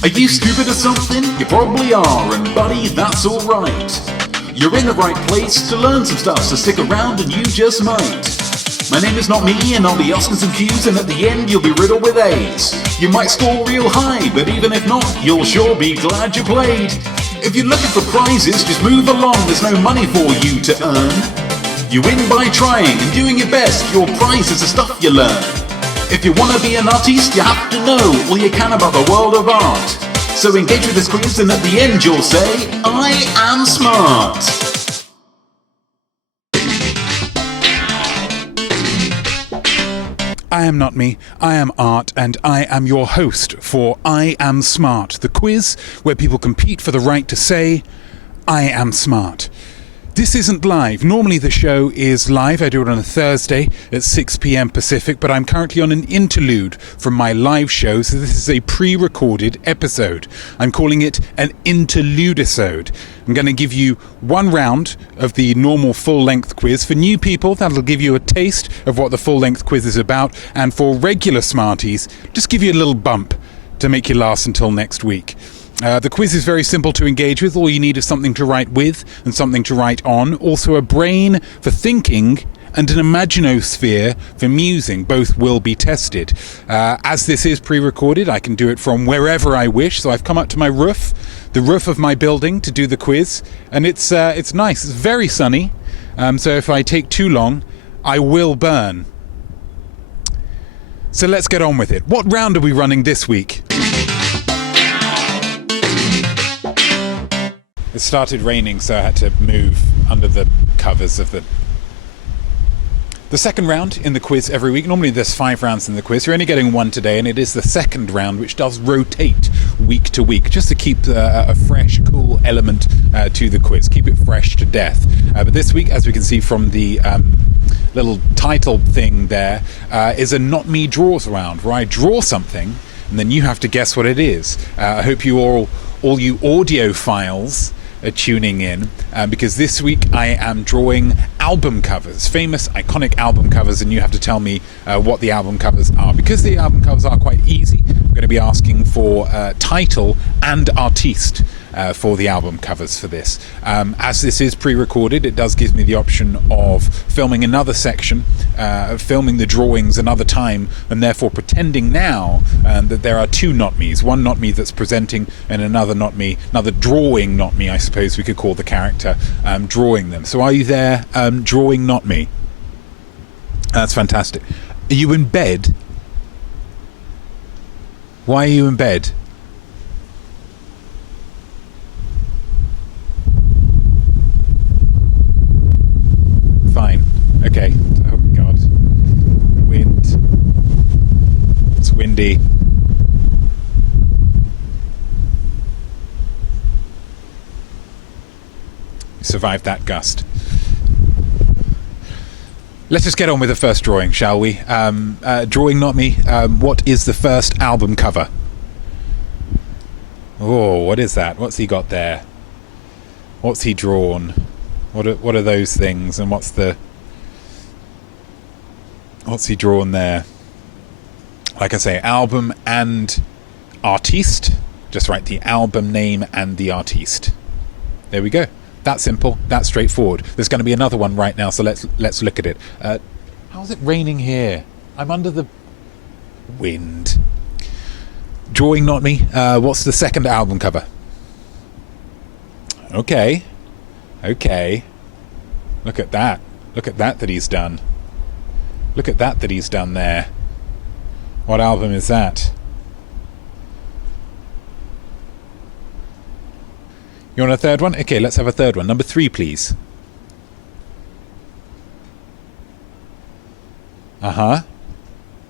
Are you stupid or something? You probably are, and buddy, that's alright. You're in the right place to learn some stuff, so stick around and you just might. My name is Notme, and I'll be asking some Q's, and at the end you'll be riddled with A's. You might score real high, but even if not, you'll sure be glad you played. If you're looking for prizes, just move along, there's no money for you to earn. You win by trying and doing your best, your prize is the stuff you learn. If you want to be an artiste, you have to know all you can about the world of art. So engage with this quiz, and at the end you'll say, I am smart. I am not me, I am Art, and I am your host for I Am Smart, the quiz where people compete for the right to say, I am smart. This isn't live. Normally the show is live. I do it on a Thursday at 6 p.m. Pacific, but I'm currently on an interlude from my live show, so this is a pre-recorded episode. I'm calling it an Interludisode. I'm going to give you one round of the normal full-length quiz. For new people, that'll give you a taste of what the full-length quiz is about, and for regular Smarties, just give you a little bump to make you last until next week. The quiz is very simple to engage with. All you need is something to write with and something to write on. Also a brain for thinking and an imaginosphere for musing. Both will be tested. As this is pre-recorded, I can do it from wherever I wish. So I've come up to my roof, the roof of my building, to do the quiz. And it's nice. It's very sunny. So if I take too long, I will burn. So let's get on with it. What round are we running this week? It started raining, so I had to move under the covers of the second round in the quiz every week. Normally there's 5 rounds in the quiz. You're only getting one today, and it is the second round, which does rotate week to week, just to keep a fresh, cool element to the quiz. Keep it fresh to death. But this week, as we can see from the little title thing there, is a Not Me Draws round, where I draw something, and then you have to guess what it is. I hope you all you audiophiles are tuning in, because this week I am drawing album covers, famous iconic album covers, and you have to tell me what the album covers are. Because the album covers are quite easy, I'm going to be asking for title and artiste for the album covers for this. As this is pre-recorded, it does give me the option of filming another section, filming the drawings another time, and therefore pretending now that there are 2 not me's. One not me that's presenting, and another not me, another drawing not me, I suppose we could call the character drawing them. So are you there, drawing not me? That's fantastic. Are you in bed? Why are you in bed? Fine. Okay. Oh God. Wind. It's windy. Survived that gust. Let's just get on with the first drawing, shall we? Drawing not me. What is the first album cover? Oh, what is that? What's he got there? What's he drawn? What are those things, and what's he drawn there? Like I say, album and artiste. Just write the album name and the artiste. There we go. That's simple. That's straightforward. There's going to be another one right now, so let's look at it. How's it raining here? I'm under the wind. Drawing not me. What's the second album cover? Okay. Look at that. Look at that he's done. Look at that he's done there. What album is that? You want a third one? Okay, let's have a third one. Number 3, please. Uh-huh.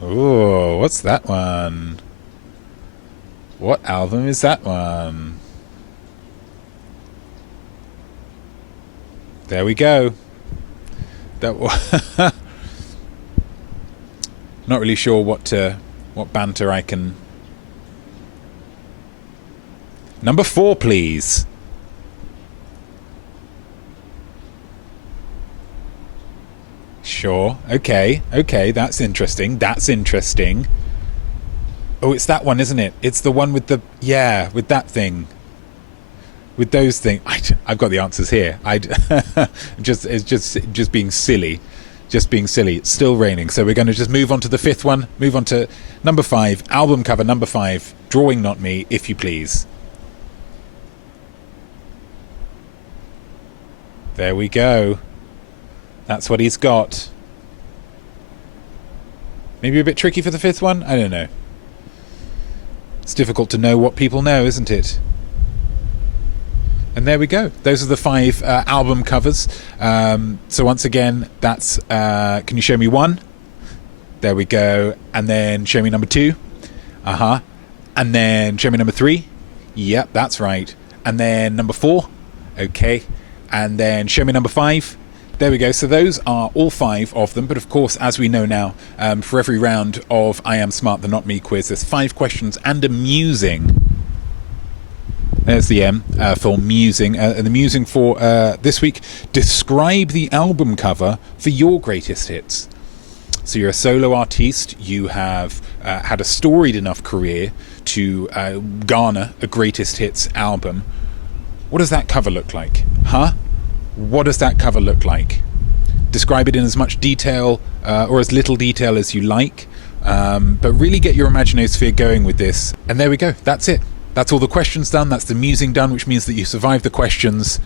Oh, what's that one? What album is that one? There we go. That not really sure what banter I can. Number 4, please. Sure. Okay. That's interesting. Oh, it's that one, isn't it? It's the one with the... Yeah, with that thing. With those things. I've got the answers here. It's just being silly. Just being silly. It's still raining. So we're going to just move on to the fifth one. Move on to number 5. Album cover number 5. Drawing Not Me, if you please. There we go. That's what he's got. Maybe a bit tricky for the fifth one? I don't know. It's difficult to know what people know, isn't it? And there we go. Those are the 5 album covers. So once again, that's... can you show me 1? There we go. And then show me number 2. And then show me number 3. Yep, that's right. And then number 4. Okay. And then show me number 5. There we go. So those are all 5 of them. But of course, as we know now, for every round of I Am Smart, the Not Me quiz, there's 5 questions and a musing. There's the M for musing. And the musing for this week, describe the album cover for your greatest hits. So you're a solo artiste. You have had a storied enough career to garner a greatest hits album. What does that cover look like? What does that cover look like? Describe it in as much detail or as little detail as you like. But really get your imaginosphere going with this. And there we go. That's it. That's all the questions done. That's the musing done, which means that you survived the questions.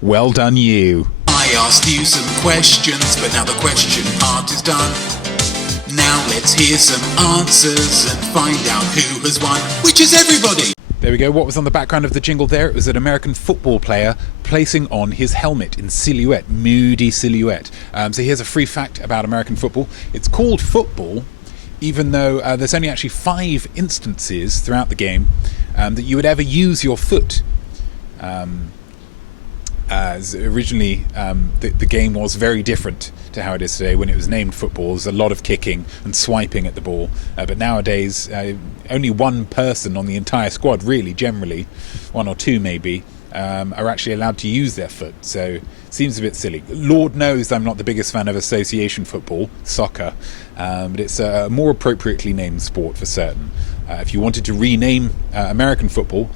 Well done, you. I asked you some questions, but now the question part is done. Now let's hear some answers and find out who has won, which is everybody. There we go. What was on the background of the jingle there? It was an American football player placing on his helmet in silhouette, moody silhouette. So here's a free fact about American football. It's called football, even though there's only actually 5 instances throughout the game that you would ever use your foot. As originally, the game was very different to how it is today. When it was named football, there's a lot of kicking and swiping at the ball. But nowadays, only one person on the entire squad, really, generally, 1 or 2 maybe, are actually allowed to use their foot. So it seems a bit silly. Lord knows I'm not the biggest fan of association football, soccer, but it's a more appropriately named sport for certain. If you wanted to rename American football,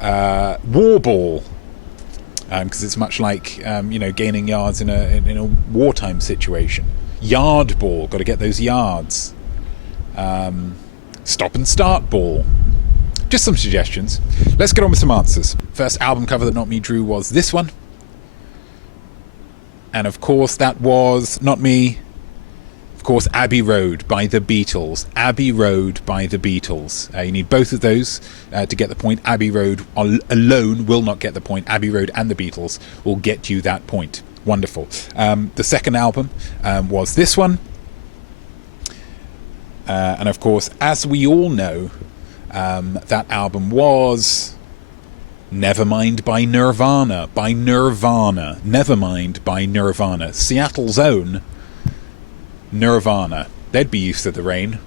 war ball, because it's much like gaining yards in a wartime situation. Yard ball, got to get those yards. Stop and start ball. Just some suggestions. Let's get on with some answers. First album cover that Not Me drew was this one, and of course that was Not Me. Of course, Abbey Road by the Beatles. Abbey Road by the Beatles. You need both of those to get the point. Abbey Road alone will not get the point. Abbey Road and the Beatles will get you that point. Wonderful. The second album was this one. And of course, as we all know, that album was Nevermind by Nirvana. Nevermind by Nirvana. Seattle's own Nirvana. They'd be used to the rain.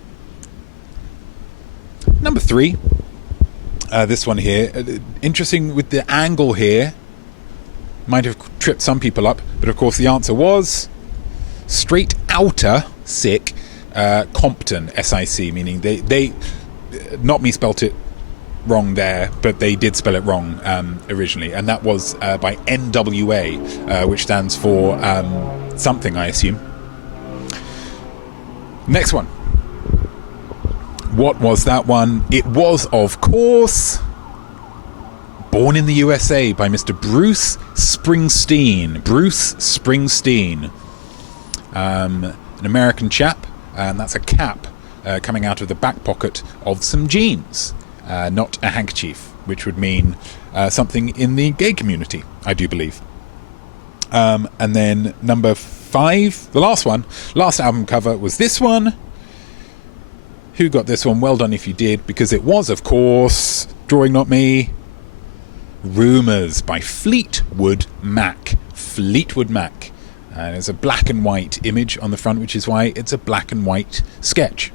Number 3. This one here. Interesting with the angle here. Might have tripped some people up. But of course the answer was Straight Outta Sick Compton. SIC. Meaning they Not Me spelt it wrong there, but they did spell it wrong originally. And that was by NWA, which stands for something, I assume. Next one. What was that one? It was, of course, Born in the USA by Mr. Bruce Springsteen. Bruce Springsteen. An American chap, and that's a cap coming out of the back pocket of some jeans, not a handkerchief, which would mean something in the gay community, I do believe. And then number 5, the last one, last album cover was this one. Who got this one? Well done if you did, because it was, of course, Drawing Not Me, Rumours by Fleetwood Mac. Fleetwood Mac. And there's a black and white image on the front, which is why it's a black and white sketch.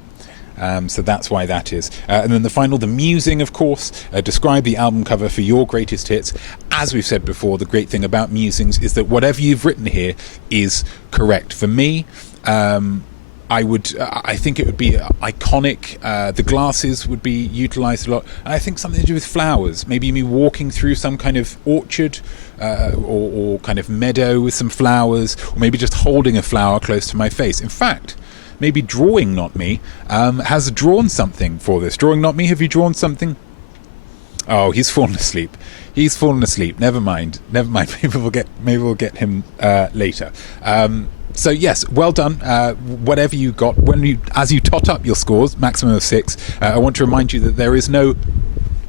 So that's why that is. And then the final, the musing, of course. Describe the album cover for your greatest hits. As we've said before, the great thing about musings is that whatever you've written here is correct. For me, I think it would be iconic. The glasses would be utilised a lot. And I think something to do with flowers. Maybe me walking through some kind of orchard or kind of meadow with some flowers, or maybe just holding a flower close to my face. In fact, maybe drawing Notme has drawn something for this. Drawing Notme, have you drawn something? Oh, he's fallen asleep. He's fallen asleep. Never mind. Maybe we'll get him later. So yes, well done. Whatever you got, as you tot up your scores, maximum of 6. I want to remind you that there is no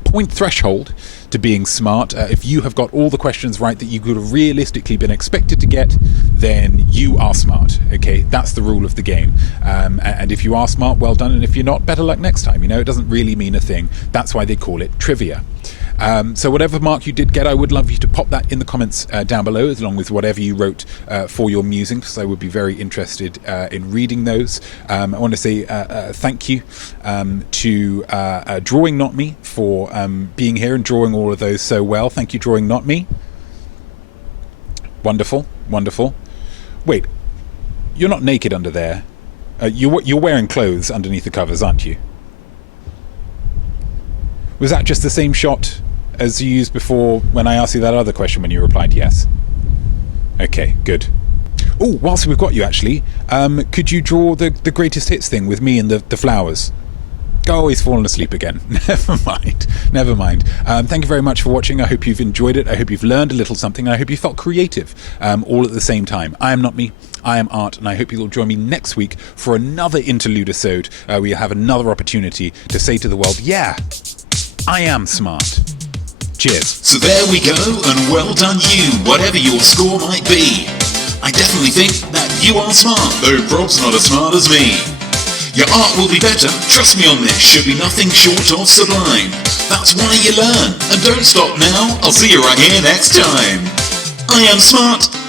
point threshold to being smart. If you have got all the questions right that you could have realistically been expected to get, then you are smart. Okay, that's the rule of the game. And if you are smart, well done. And if you're not, better luck next time. You know, it doesn't really mean a thing. That's why they call it trivia. So whatever mark you did get, I would love you to pop that in the comments down below, along with whatever you wrote for your musings, because I would be very interested in reading those. I want to say thank you to Drawing Notme for being here and drawing all of those so well. Thank you, Drawing Notme. Wonderful, wonderful. Wait, you're not naked under there. You're wearing clothes underneath the covers, aren't you? Was that just the same shot as you used before when I asked you that other question when you replied yes? Okay, good. Oh, whilst we've got you actually, could you draw the greatest hits thing with me and the flowers? Oh, he's fallen asleep again. Never mind. Thank you very much for watching. I hope you've enjoyed it. I hope you've learned a little something. I hope you felt creative all at the same time. I am Notme, I am Art, and I hope you'll join me next week for another Interludisode where you have another opportunity to say to the world, yeah, I am smart. Cheers. So there we go, and well done you, whatever your score might be. I definitely think that you are smart, though prob's not as smart as me. Your art will be better, trust me on this, should be nothing short of sublime. That's why you learn, and don't stop now, I'll see you right here next time. I am smart.